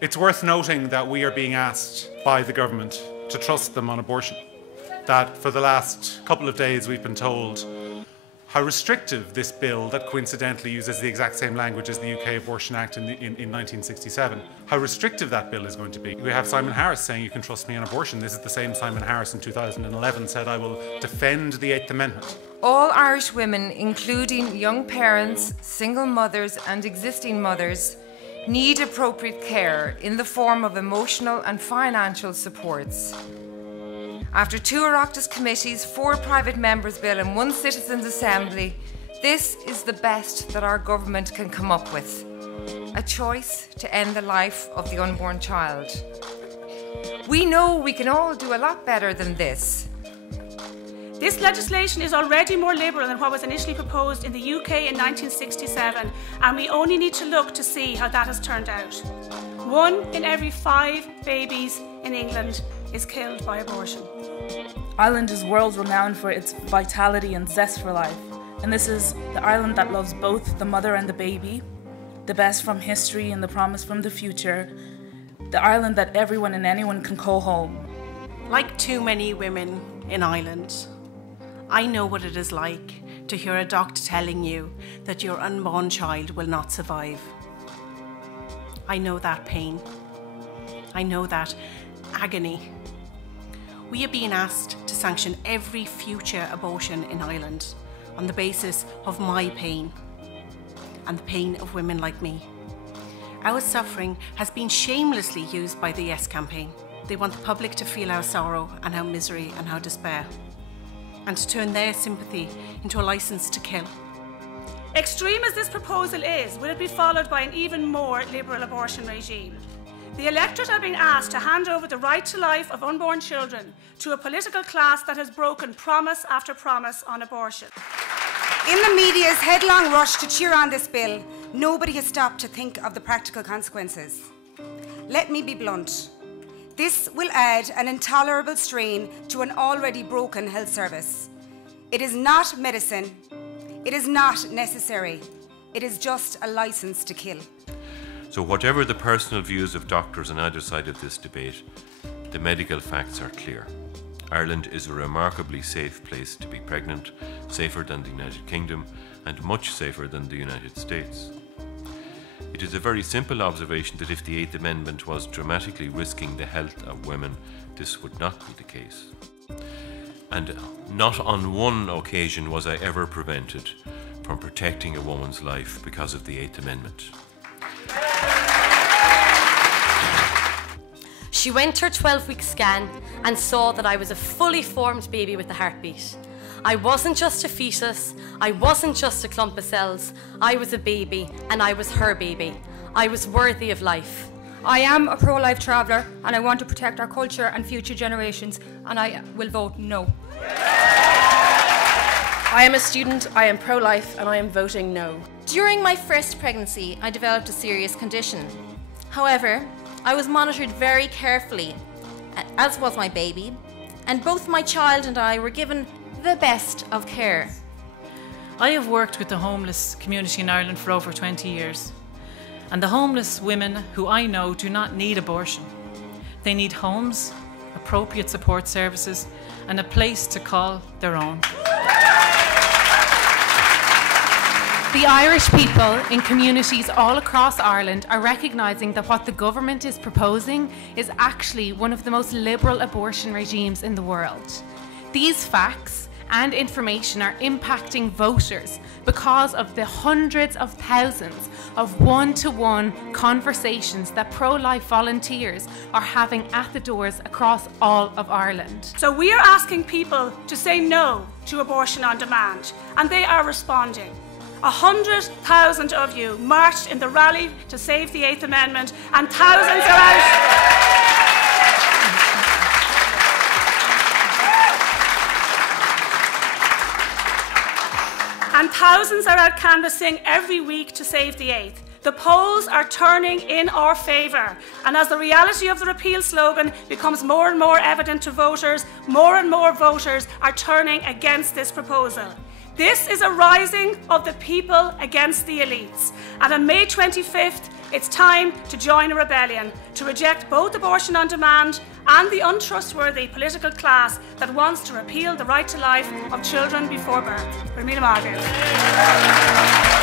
It's worth noting that we are being asked by the government to trust them on abortion. That for the last couple of days we've been told how restrictive this bill, that coincidentally uses the exact same language as the UK Abortion Act in 1967, how restrictive that bill is going to be. We have Simon Harris saying you can trust me on abortion. This is the same Simon Harris in 2011 said I will defend the 8th Amendment. All Irish women, including young parents, single mothers and existing mothers, need appropriate care in the form of emotional and financial supports. After 2 Oireachtas committees, 4 private members' bill and 1 citizens' assembly, this is the best that our government can come up with. A choice to end the life of the unborn child. We know we can all do a lot better than this. This legislation is already more liberal than what was initially proposed in the UK in 1967, and we only need to look to see how that has turned out. 1 in every 5 babies in England is killed by abortion. Ireland is world renowned for its vitality and zest for life, and this is the Ireland that loves both the mother and the baby, the best from history and the promise from the future, the Ireland that everyone and anyone can call home. Like too many women in Ireland, I know what it is like to hear a doctor telling you that your unborn child will not survive. I know that pain. I know that agony. We are being asked to sanction every future abortion in Ireland on the basis of my pain and the pain of women like me. Our suffering has been shamelessly used by the Yes campaign. They want the public to feel our sorrow and our misery and our despair, and to turn their sympathy into a licence to kill. Extreme as this proposal is, will it be followed by an even more liberal abortion regime? The electorate are being asked to hand over the right to life of unborn children to a political class that has broken promise after promise on abortion. In the media's headlong rush to cheer on this bill, nobody has stopped to think of the practical consequences. Let me be blunt. This will add an intolerable strain to an already broken health service. It is not medicine. It is not necessary. It is just a licence to kill. So whatever the personal views of doctors on either side of this debate, the medical facts are clear. Ireland is a remarkably safe place to be pregnant, safer than the United Kingdom and much safer than the United States. It is a very simple observation that if the 8th Amendment was dramatically risking the health of women, this would not be the case. And not on one occasion was I ever prevented from protecting a woman's life because of the 8th Amendment. She went to her 12-week scan and saw that I was a fully formed baby with a heartbeat. I wasn't just a fetus, I wasn't just a clump of cells, I was a baby and I was her baby. I was worthy of life. I am a pro-life traveller and I want to protect our culture and future generations, and I will vote no. I am a student, I am pro-life and I am voting no. During my first pregnancy, I developed a serious condition. However, I was monitored very carefully, as was my baby, and both my child and I were given the best of care. I have worked with the homeless community in Ireland for over 20 years, and the homeless women who I know do not need abortion. They need homes, appropriate support services, and a place to call their own. The Irish people in communities all across Ireland are recognising that what the government is proposing is actually one of the most liberal abortion regimes in the world. These facts and information are impacting voters because of the hundreds of thousands of one-to-one conversations that pro-life volunteers are having at the doors across all of Ireland. So we are asking people to say no to abortion on demand, and they are responding. 100,000 of you marched in the rally to save the 8th Amendment, and thousands are out. And thousands are out canvassing every week to save the 8th. The polls are turning in our favour, and as the reality of the repeal slogan becomes more and more evident to voters, more and more voters are turning against this proposal. This is a rising of the people against the elites. And on May 25th, It's time to join a rebellion, to reject both abortion on demand and the untrustworthy political class that wants to repeal the right to life of children before birth. Rmíle Mágaibh.